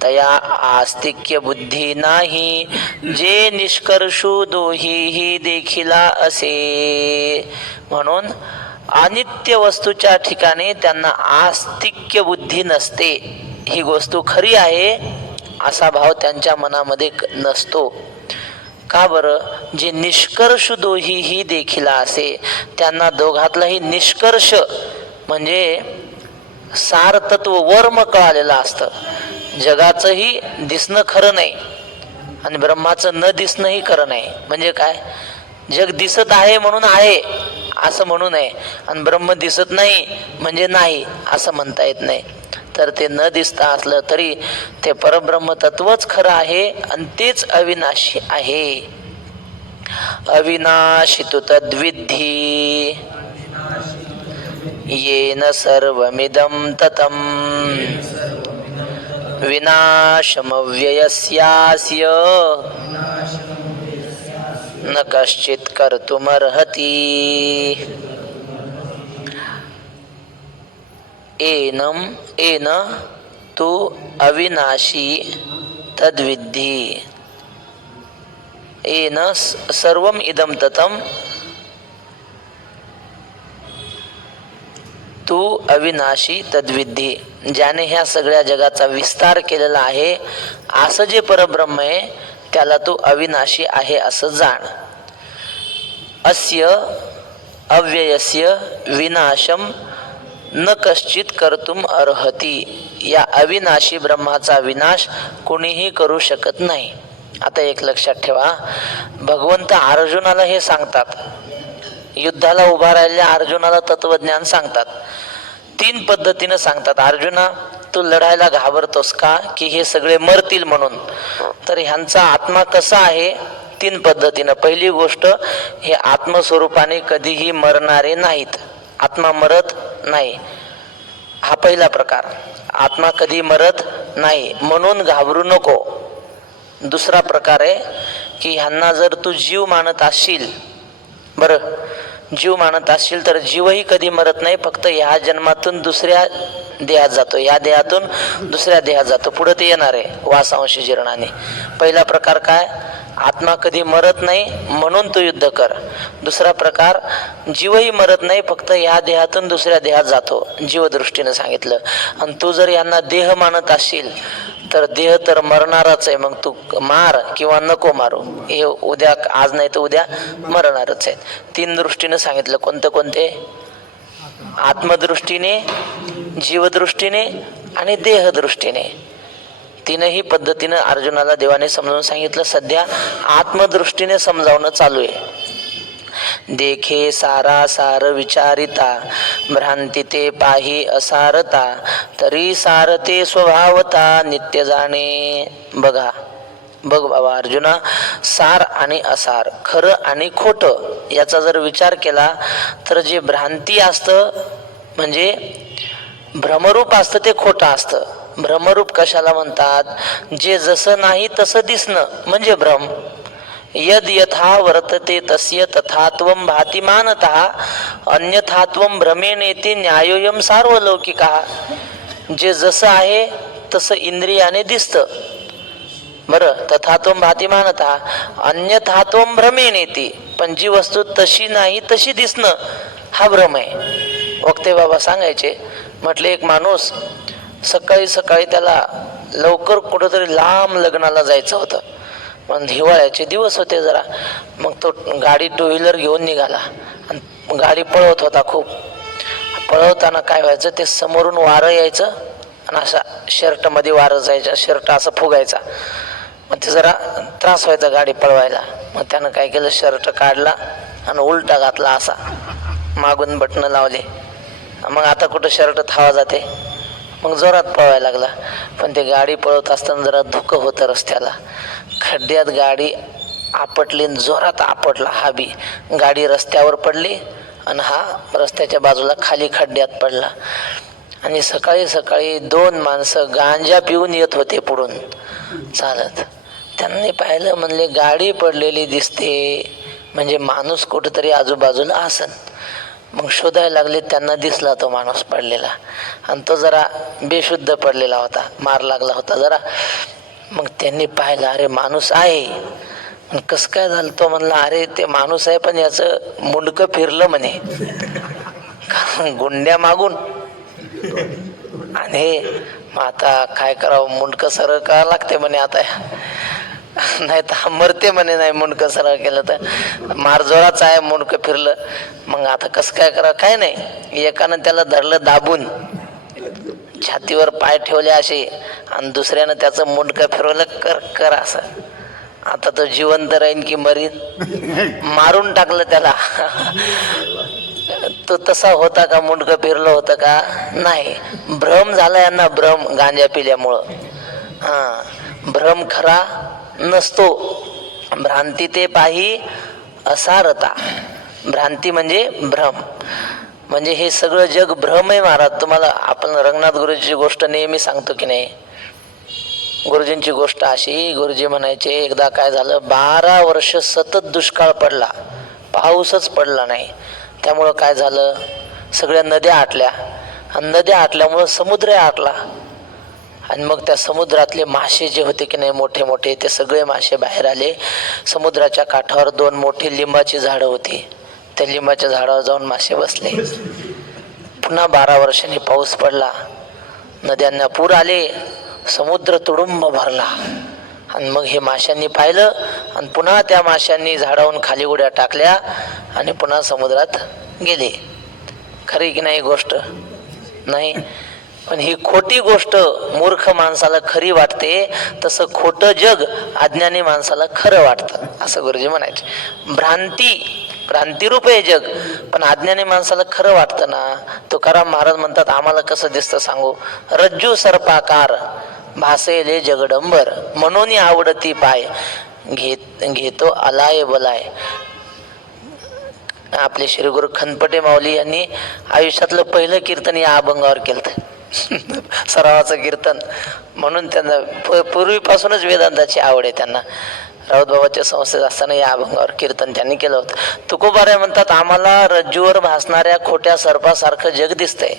तया आस्तिक्य बुद्धी नाही, जे निष्कर्षू दोहीही देखिला असे. म्हणून अनित्य वस्तूच्या ठिकाणी त्यांना आस्तिक्य बुद्धी नसते. ही गोष्ट खरी आहे असा भाव त्यांच्या मनामध्ये नसतो. का बरं? जे निष्कर्ष दोहीही देखिला असे, त्यांना दोघातलाही निष्कर्ष म्हणजे सार तत्व वर्म कळालेलं असतं. जगाचंही दिसणं खरं नाही आणि ब्रह्माचं न दिसणंही खरं नाही. म्हणजे काय? जग दिसत आहे म्हणून आहे असं म्हणू नये आणि ब्रह्म दिसत नाही म्हणजे नाही असं म्हणता येत नाही. तर ते न दिसता असलं तरी ते परब्रह्म तत्वच खरं आहे आणि तेच अविनाशी आहे. अविनाशी तु तद्विद्धि, येन सर्वमिदं ततं, विनाशमव्ययस्यास्य न कश्चित् कर्तुमर्हति. येन तु अविनाशी तद्विद्धि, येन सर्वम इदं ततं, तू अविनाशी तद्विद्धि. ज्याने ह्या सगळ्या जगाचा विस्तार केलेला आहे असं जे परब्रह्म आहे त्याला तू अविनाशी आहे असं जाण. अस्य अव्ययस्य विनाशम न कश्चित कर्तुम अर्हति. या अविनाशी ब्रह्माचा विनाश कोणीही करू शकत नाही. आता एक लक्षात ठेवा, भगवंत अर्जुनाला हे सांगतात, युद्धाला उभा राहिलेल्या अर्जुनाला तत्वज्ञान सांगतात. 3 पद्धतीनं सांगतात. अर्जुना, तू लढायला घाबरतोस का? की हे सगळे मरतील म्हणून. तर ह्यांचा आत्मा कसा आहे? 3 पद्धतीनं. पहिली गोष्ट, हे आत्मस्वरूपाने कधीही मरणारे नाहीत. आत्मा मरत नाही, हा पहिला प्रकार. आत्मा कधी मरत नाही म्हणून घाबरू नको. दुसरा प्रकार आहे की ह्यांना जर तू जीव मानत असशील, बरं जीव मानत असशील तर जीवही कधी मरत नाही, फक्त ह्या जन्मातून दुसऱ्या देहात जातो, ह्या देहातून दुसऱ्या देहात जातो, पुढे ते येणार आहे वासांशी जीर्णाने. पहिला प्रकार काय? आत्मा कधी मरत नाही म्हणून तू युद्ध कर. दुसरा प्रकार, जीवही मरत नाही, फक्त ह्या देहातून दुसऱ्या देहात जातो, जीवदृष्टीनं सांगितलं. आणि तू जर यांना देह मानत असशील तर देह तर मरणारच आहे, मग तू मार किंवा नको मारू, हे उद्या आज नाही तर उद्या मरणारच आहे. 3 दृष्टीने सांगितलं. कोणते कोणते? आत्मदृष्टीने, जीवदृष्टीने आणि देहदृष्टीने. तीनही पद्धतीनं अर्जुनाला देवाने समजावून सांगितलं. सध्या आत्मदृष्टीने समजावणं चालू आहे. देखे सारा सार विचारिता, भ्रांती ते पाही असारता, तरी सारते स्वभावता नित्य जाणे. बघा बघ बाबा अर्जुना, सार आणि असार, खरं आणि खोटं याचा जर विचार केला तर जे भ्रांती असतं म्हणजे भ्रमरूप असतं ते खोटं असतं. भ्रमरूप कशाला म्हणतात? जे जसं नाही तसं दिसणं म्हणजे भ्रम. यद यथा वर्तते तस्य तथात्वं भाति मानतः, अन्यथात्वं भ्रमेणेति न्यायोयम सार्वलौकिकः. जे जसं आहे तसं इंद्रियाने दिसतं, बरं, तथात्वं भाति मानतः, अन्यथात्वं भ्रमेणेति, पण जी वस्तू तशी नाही तशी दिसणं हा भ्रम आहे. वक्ते बाबा सांगायचे, म्हटले एक माणूस सकाळी सकाळी त्याला लवकर कुठंतरी लांब लग्नाला जायचं होतं, पण हिवाळ्याचे दिवस होते जरा. मग तो गाडी 2 व्हीलर घेऊन निघाला आणि गाडी पळवत होता. खूप पळवताना काय व्हायचं, ते समोरून वारं यायचं आणि असा शर्टमध्ये वारं जायचं, शर्ट असं फुगायचा. मग ते जरा त्रास व्हायचा गाडी पळवायला. मग त्यानं काय केलं, शर्ट काढला आणि उलटा घातला, असा मागून बटणं लावले. मग आता कुठं शर्ट थावा जाते, मग जोरात पळवायला लागला. पण ते गाडी पळवत असताना जरा धुकं होतं रस्त्याला. खड्ड्यात गाडी आपटली, जोरात आपटला हा बी. गाडी रस्त्यावर पडली आणि हा रस्त्याच्या बाजूला खाली खड्ड्यात पडला. आणि सकाळी सकाळी 2 माणसं गांजा पिऊन येत होते पुढून चालत. त्यांनी पाहिलं, म्हणले गाडी पडलेली दिसते म्हणजे माणूस कुठेतरी आजूबाजूला असन. मग शोधायला लागले, त्यांना दिसला तो माणूस पडलेला आणि तो जरा बेशुद्ध पडलेला होता, मार लागला होता जरा. मग त्यांनी पाहिलं, अरे माणूस आहे. कसं काय झालं? तो म्हणला, अरे ते माणूस आहे पण याचं मुंडकं फिरलं म्हणे, कारण गुंड्या मागून. आणि मग आता काय करावं, मुंडकं सरळ करावं लागते म्हणे आता, नाही तर मरते म्हणे, नाही मुंडकं सरळ केलं तर. मार जोराचा आहे, मुंडकं फिरलं. मग आता कसं काय करावं? काय नाही, एकानं त्याला धरलं दाबून, छातीवर पाय ठेवले असे, आणि दुसऱ्यानं त्याचं मुंडकं फिरवलं, कर कर असं. आता तो जिवंत राहीन की मरीन? मारून टाकलं त्याला. तो तसा होता का? मुंडकं फिरलं होतं का? नाही. भ्रम झाला यांना, भ्रम गांजा पिल्यामुळं. भ्रम खरा नसतो. भ्रांती ते पाही असारता. भ्रांती म्हणजे भ्रम, म्हणजे हे सगळं जग भ्रम आहे महाराज. तुम्हाला आपण रंगनाथ गुरुजीची गोष्ट नेहमी सांगतो की नाही. गुरुजींची गोष्ट अशी, गुरुजी म्हणायचे, एकदा काय झालं, 12 वर्ष सतत दुष्काळ पडला, पाऊसच पडला नाही. त्यामुळं काय झालं, सगळ्या नद्या आटल्या, आणि नद्या आटल्यामुळं समुद्र आटला. आणि मग त्या समुद्रातले मासे जे होते की नाही मोठे मोठे, ते सगळे मासे बाहेर आले. समुद्राच्या काठावर 2 मोठी लिंबाची झाडं होती, त्या लिंबाच्या झाडावर जाऊन मासे बसले. पुन्हा 12 वर्षांनी पाऊस पडला, नद्यांना पूर आले, समुद्र तुडुंब भरला. आणि मग हे माशांनी पाहिलं, आणि पुन्हा त्या माशांनी झाडावरून खाली उड्या टाकल्या आणि पुन्हा समुद्रात गेले. खरी की नाही गोष्ट? नाही. पण ही खोटी गोष्ट मूर्ख माणसाला खरी वाटते, तसं खोटं जग अज्ञानी माणसाला खरं वाटतं, असं गुरुजी म्हणायचे. भ्रांतिरूप आहे जग, पण अज्ञानी माणसाला खरं वाटतं ना. तुकाराम महाराज म्हणतात, आम्हाला कसं दिसतं सांगू, रज्जू सर्पाकार भासेले जगडंबर, म्हणून आवडती पाय घेतो अलाय बलाय. आपले श्री गुरु खनपटे माऊली यांनी आयुष्यातलं पहिलं कीर्तन या अभंगावर केलं, सरावाचं कीर्तन. म्हणून त्यांना पूर्वीपासूनच वेदांताची आवड आहे त्यांना. राऊतबाबाच्या संस्थेत असताना या अभंगावर कीर्तन त्यांनी केलं होतं. तुकोबारे म्हणतात, आम्हाला रज्जूवर भासणाऱ्या खोट्या सर्पासारखं जग दिसतंय,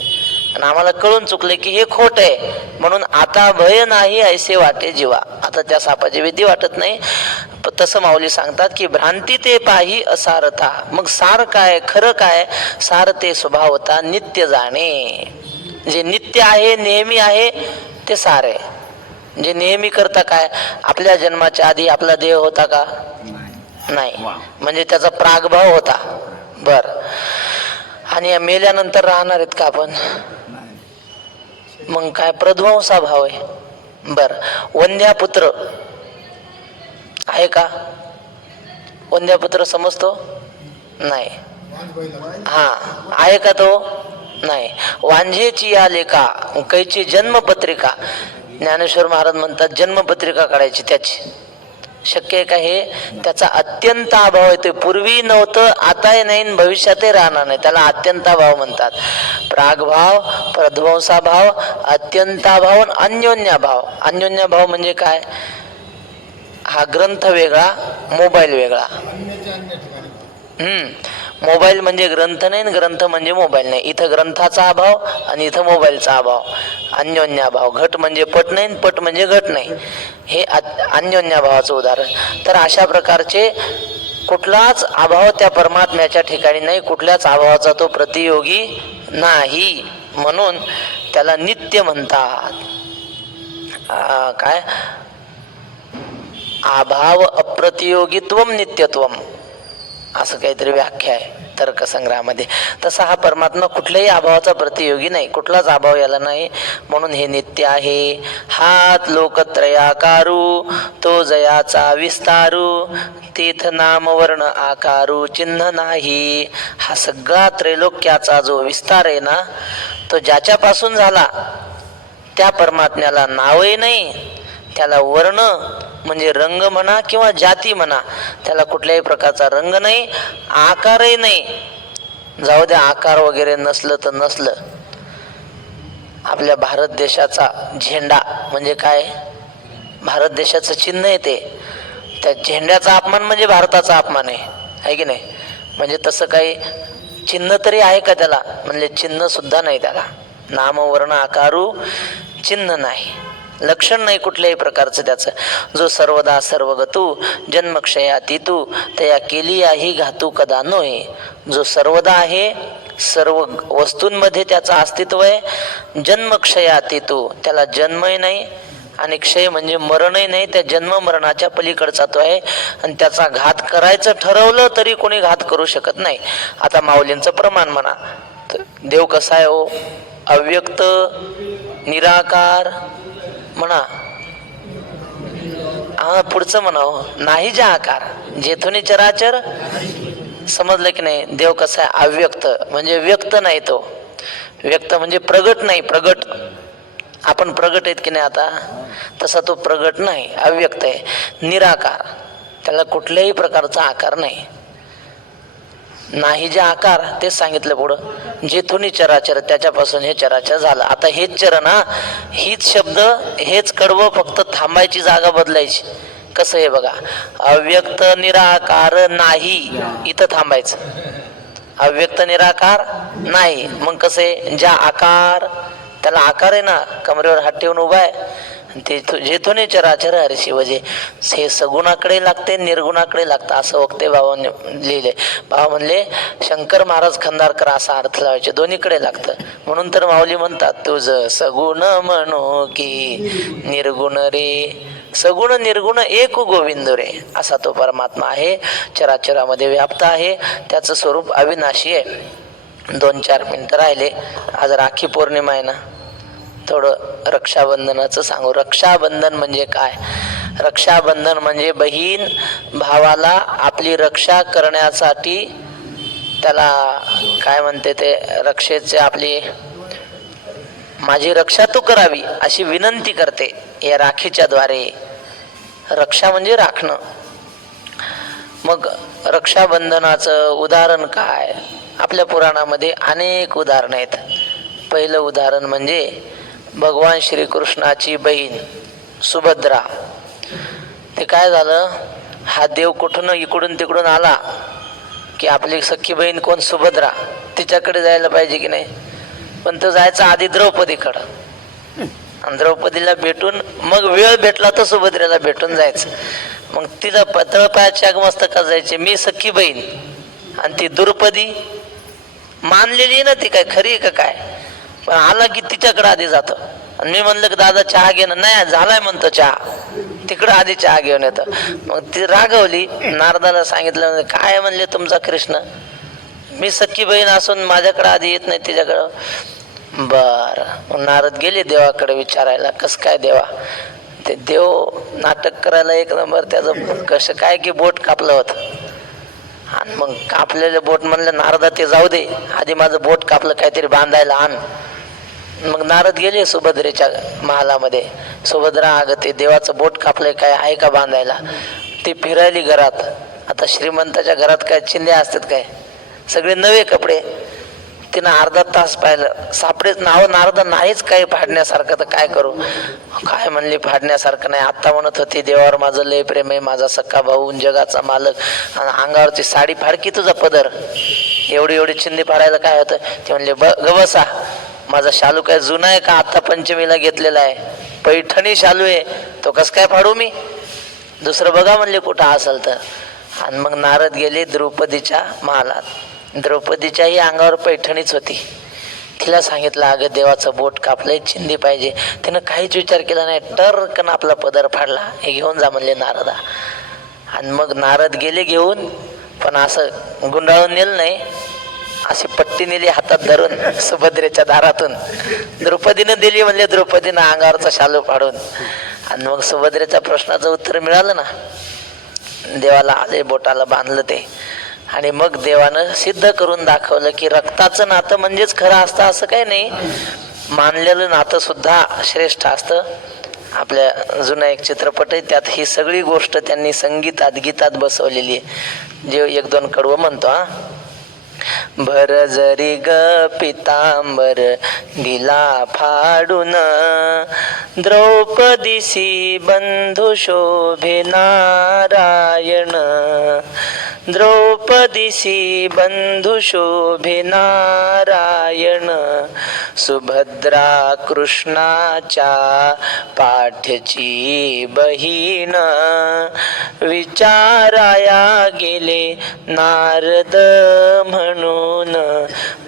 आणि आम्हाला कळून चुकले की हे खोट आहे, म्हणून आता भय नाही ऐसे वाटे जीवा. आता त्या सापाची भीती वाटत नाही. तसं माऊली सांगतात की भ्रांती ते पाही असारता. मग सार काय, खरं काय? सार ते स्वभावता नित्य जाणे. जे नित्य आहे, नेहमी आहे, ते सार आहे. जे नेहमी करता काय, आपल्या जन्माच्या आधी आपला देह होता का? नाही. म्हणजे त्याचा प्रागभाव होता. बर. आणि मेल्यानंतर राहणार आहेत का आपण? मग काय प्रध्वंसा भाव आहे. बर. वंध्यापुत्र आहे का? वंध्यापुत्र समजतो? नाही. हा आहे का तो? नाही. वांझेची या लेखा कैची जन्मपत्रिका, ज्ञानेश्वर महाराज म्हणतात जन्मपत्रिका काढायची त्याची. शक्य आहे का हे? त्याचा अत्यंत अभाव आहे. ते पूर्वी नव्हतं, आताही नाही, भविष्यातही राहणार नाही. त्याला अत्यंताभाव म्हणतात. प्रागभाव, प्रध्वंसाभाव, अत्यंताभाव आणि अन्योन्याभाव. अन्योन्याभाव म्हणजे काय? हा ग्रंथ वेगळा, मोबाईल वेगळा. मोबाईल म्हणजे ग्रंथ नाही, ग्रंथ म्हणजे मोबाईल नाही. इथं ग्रंथाचा अभाव आणि इथं मोबाईलचा अभाव. अन्योन्याभाव. घट म्हणजे पट नाही, पट म्हणजे घट नाही. हे अन्योन्याभावाचं उदाहरण. तर अशा प्रकारचे कुठलाच अभाव त्या परमात्म्याच्या ठिकाणी नाही, कुठल्याच अभावाचा तो प्रतियोगी नाही, म्हणून त्याला नित्य म्हणतात. काय? अभाव अप्रतियोगित्वम नित्यत्वम, असं काहीतरी व्याख्या आहे तर्कसंग्रहामध्ये. तसा हा परमात्मा कुठल्याही अभावाचा प्रतियोगी नाही, कुठलाच अभाव याला नाही, म्हणून हे नित्य आहे. हात लोकत्रयाकारू, तो जयाचा विस्तारू, तीर्थ नाम वर्ण आकारू चिन्ह नाही. हा सगळा त्रैलोक्याचा जो विस्तार आहे ना, तो ज्याच्यापासून झाला त्या परमात्म्याला नावही नाही, त्याला वर्ण म्हणजे रंग म्हणा किंवा जाती म्हणा, त्याला कुठल्याही प्रकारचा रंग नाही, आकारही नाही. जाऊ द्या, आकार वगैरे नसलं तर नसलं. आपल्या भारत देशाचा झेंडा म्हणजे काय? भारत देशाचं चिन्ह आहे ते. त्या झेंड्याचा अपमान म्हणजे भारताचा अपमान आहे की नाही? म्हणजे तसं काही चिन्ह तरी आहे का त्याला? म्हणजे चिन्ह सुद्धा नाही त्याला. नाम वर्ण आकारू चिन्ह नाही, लक्षण नाही कुठल्याही प्रकारचं त्याचं. जो सर्वदा सर्वगतू जन्मक्षयातीतू तया केली आहे घातू कदा नोहे. जो सर्वदा आहे, सर्व वस्तूंमध्ये त्याचं अस्तित्व आहे. जन्मक्षयातीतू, त्याला जन्मही नाही आणि क्षय म्हणजे मरणही नाही. त्या जन्म मरणाच्या पलीकडचा तो आहे. आणि त्याचा घात करायचं ठरवलं तरी कोणी घात करू शकत नाही. आता माऊलींचं प्रमाण म्हणा, देव कसा आहे हो? अव्यक्त, निराकार म्हणा. हा पुढचं म्हणाव, नाही जा आकार, जेथून चराचर. समजलं की नाही? देव कसा आहे? अव्यक्त म्हणजे व्यक्त नाही. तो व्यक्त म्हणजे प्रगट नाही. प्रगट, आपण प्रगट आहेत की नाही आता, तसा तो प्रगट नाही, अव्यक्त आहे. निराकार, त्याला कुठल्याही प्रकारचा आकार नाही. नाही जे आकार तेच सांगितलं पुढं. जेथून चराचर, त्याच्यापासून हे चराचर झालं. आता हेच चरण, हा हीच शब्द, हेच कडवं, फक्त थांबायची जागा बदलायची. कसं आहे बघा, अव्यक्त निराकार नाही, इथं थांबायचं. अव्यक्त निराकार नाही. मग कसं आहे? ज्या आकार, त्याला आकार आहे ना, कमरेवर हात ठेवून उभा आहे. ते जेथून चराचर हरी शिवजे. हे सगुणाकडे लागते, निर्गुणाकडे लागतं, असं वक्ते भावाने लिहिले. भाव म्हणले शंकर महाराज खंदारकर असा अर्थ लावायचे, दोन्हीकडे लागतं. म्हणून तर माऊली म्हणतात, तुझ सगुण म्हणो की निर्गुण रे, सगुण निर्गुण एक गोविंद रे. असा तो परमात्मा आहे, चराचरामध्ये व्याप्त आहे. त्याचं स्वरूप अविनाशी आहे. 2-4 मिनिटं राहिले. आज राखी पौर्णिमा आहे ना, थोडं रक्षाबंधनाचं सांगू. रक्षाबंधन म्हणजे काय? रक्षाबंधन म्हणजे बहीण भावाला आपली रक्षा करण्यासाठी, त्याला काय म्हणते ते, रक्षेचे आपली, माझी रक्षा तू करावी अशी विनंती करते या राखीच्या द्वारे. रक्षा म्हणजे राखणं. मग रक्षाबंधनाचं उदाहरण काय? आपल्या पुराणामध्ये अनेक उदाहरणं आहेत. पहिलं उदाहरण म्हणजे भगवान श्रीकृष्णाची बहीण सुभद्रा. ते काय झालं, हा देव कुठून इकडून तिकडून आला की आपली सख्खी बहीण कोण? सुभद्रा. तिच्याकडे जायला पाहिजे की नाही? पण तो जायचा आधी द्रौपदीकडं, आणि द्रौपदीला भेटून मग वेळ भेटला तर सुभद्रेला भेटून जायचं. मग तिला तळपायाच्या मस्तका जायचे, मी सख्खी बहीण, आणि ती द्रौपदी मानलेली ना, ती काय खरी का काय? पण आला की तिच्याकडे आधी जातो. आणि मी म्हणलं की दादा चहा घेणं नाही, झालाय म्हणतो चहा, तिकडं आधी चहा घेऊन येतं. मग ती रागवली. नारदाला सांगितलं, म्हणजे काय म्हणले तुमचा कृष्ण, मी सख्खी बहीण असून माझ्याकडे आधी येत नाही तिच्याकडं. बर, मग नारद गेले देवाकडे विचारायला, कसं काय देवा. ते देव नाटक करायला एक नंबर. त्याचं कसं काय की बोट कापलं होतं, आणि मग कापलेलं बोट म्हणलं नारदा ते जाऊ दे, आधी माझं बोट कापलं, काहीतरी बांधायला आण. मग नारद गेले सुभद्रेच्या महालामध्ये. सुभद्रा, अगं ते देवाचं बोट कापलंय, काय आहे का बांधायला. ती फिरायली घरात. आता श्रीमंताच्या घरात काय चिंध्या असतात काय, सगळे नवे कपडे. तिनं अर्धा तास पाहिलं, सापडेच नाव. नारदा नाहीच काही फाडण्यासारखं, तर काय करू. काय म्हणली फाडण्यासारखं नाही. आत्ता म्हणत होती देवावर माझं लय प्रेम आहे, माझा सख्खा भाऊ, जगाचा मालक, आणि अंगावरची साडी फाडकी तुझा पदर, एवढी एवढी चिंधी फाडायला काय होतं. ते म्हणले ग बसा, माझा शालू काय जुना आहे का, आत्ता पंचमीला घेतलेला आहे, पैठणी शालू आहे, तो कसं काय फाडू मी, दुसरं बघा म्हणले कुठं असेल तर. आणि मग नारद गेले द्रौपदीच्या महालात. द्रौपदीच्याही अंगावर पैठणीच होती. तिला सांगितलं, अगं देवाचं बोट कापलंय, चिंधी पाहिजे. तिनं काहीच विचार केला नाही, टर्कन आपला पदर फाडला. हे घेऊन जा म्हणले नारदा. आणि मग नारद गेले घेऊन, पण असं गुंडाळून नेलं नाही, अशी पट्टी नेली हातात धरून सुभद्रेच्या दारातून. द्रौपदीनं दिली म्हणले, द्रौपदीनं अंगावरचा शालू फाडून. आणि मग सुभद्रेच्या प्रश्नाचं उत्तर मिळालं ना, देवाला आले, बोटाला बांधलं ते. आणि मग देवानं सिद्ध करून दाखवलं की रक्ताचं नातं म्हणजेच खरं असतं असं काही नाही, मानलेलं नातं सुद्धा श्रेष्ठ असतं. आपल्या जुना एक चित्रपट आहे, त्यात ही सगळी गोष्ट त्यांनी संगीतात गीतात बसवलेली आहे. जे एक दोन कडवं म्हणतो. हा, भर जरी ग पितांबर दिला फाडून, द्रौपदीसी बंधू शोभे नारायण, द्रौपदीसी बंधू शोभे नारायण, सुभद्रा कृष्णाच्या पाठची बहीण, विचाराया गेले नारद म्हणून,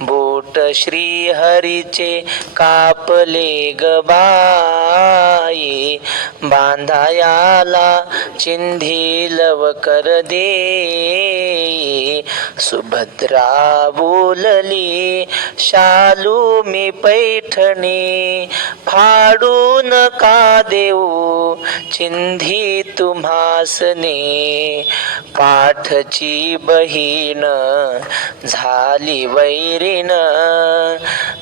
बोट श्री हरीचे कापले ग बाई, बांधायाला चिंधी लवकर दे, सुभद्रा बोलली शालू मी पैठणी, फाडून का देऊ चिंधी तुम्हासने, पाठची बहीण झाली वैरीण,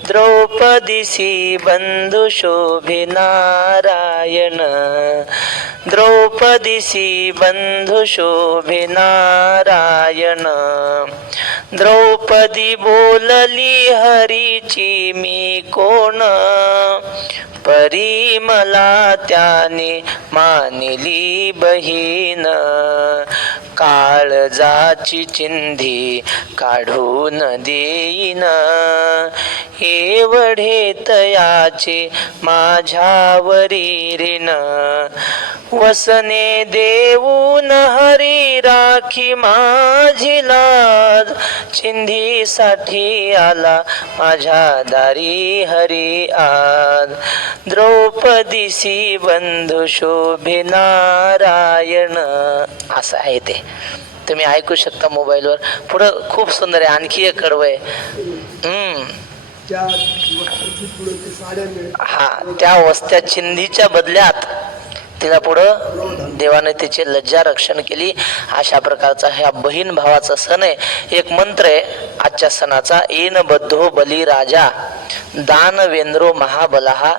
द्रौपदीसी बंधू शोभे नारायण, द्रौपदीसी बंधू शोभे नारायण, द्रौपदी बोलली हरीची मी कोण, परी मला त्याने मानली बहीण, काळजाची चिंधी काढून देईन, एवढे तयाचे माझ्यावरी ऋण, वसने देऊन हरी राखी माझी लाज, चिंधीसाठी आला माझ्या दारी हरी आज, द्रौपदीसी बंधू शोभे नारायण. असं आहे ते, तुम्ही ऐकू शकता मोबाईलवर. पुढं खूप सुंदर आहे, आणखी एक कडवं आहे. हा, त्या वस्त्या चिंधीच्या बदल्यात तिला पुढं देवाने तिची लज्जा रक्षण केली. अशा प्रकारचा हा बहीण भावाचा सण आहे. एक मंत्र आहे आजच्या सणाचा, येन बद्धो बली राजा दानवेंद्रो महाबलहा,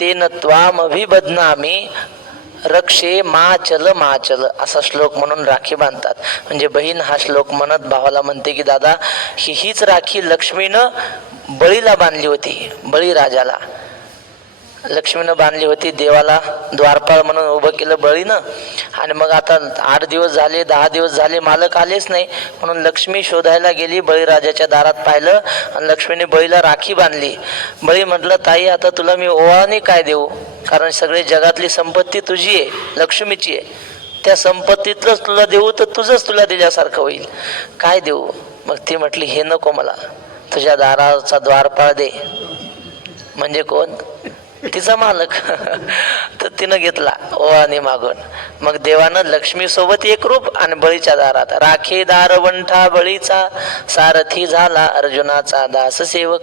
तेन त्वामभिबध्नामी रक्षे माचल माचल, असा श्लोक म्हणून राखी बांधतात. म्हणजे बहीण हा श्लोक म्हणत भावाला म्हणते की दादा, हीच राखी लक्ष्मीनं बळीला बांधली होती, बळीराजाला लक्ष्मीनं बांधली होती. देवाला द्वारपाळ म्हणून उभं केलं बळीनं. आणि मग आता 8 दिवस झाले, 10 दिवस झाले, मालक आलेच नाही, म्हणून लक्ष्मी शोधायला गेली. बळीराजाच्या दारात पाहिलं आणि लक्ष्मीने बळीला राखी बांधली. बळी म्हटलं, ताई आता तुला मी ओवाळणी काय देऊ, कारण सगळी जगातली संपत्ती तुझी आहे, लक्ष्मीची आहे, त्या संपत्तीतलंच तुला देऊ तर तुझंच तुला दिल्यासारखं होईल, काय देऊ. मग ती म्हटली, हे नको मला, तुझ्या दाराचा द्वारपाळ दे. म्हणजे कोण? तिचा मालक. तर तिनं घेतला ओवाने मागून. मग देवानं लक्ष्मी सोबत एक रूप आणि बळीच्या दारात राखे दार वंठा बळीचा सारथी झाला अर्जुनाचा दास सेवक.